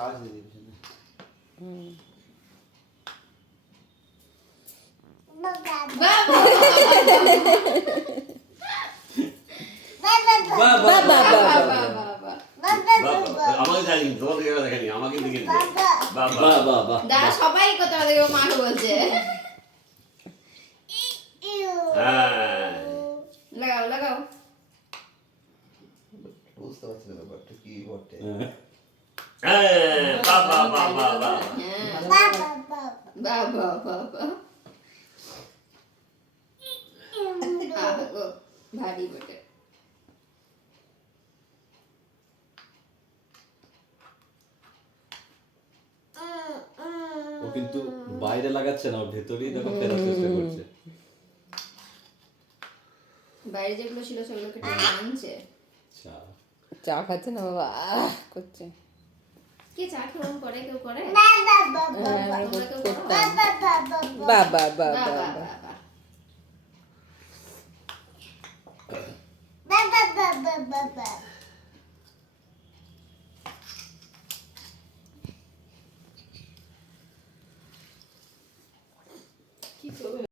Charge দিয়ে দিবি আমাকে জানি তোমাকে দেখানি আমাকে দিকে সবাই কথা মাকে বলছে লাগাও লাগাও বুঝতে পারছি না ব্যাপারটা কি বটে বাবা বাবা বাবা বাবা বাবা ভারী বটে ও কিন্তু বাইরে লাগাচ্ছে না, ওর ভেতরেই দেখো ফেরার চেষ্টা করছে। বাইরে যেগুলো ছিল সেগুলোকে আনছে। চা খাচ্ছে না বাবা করছে কে চা খেয়ে করে কেউ করে বাবা বাবা বাবা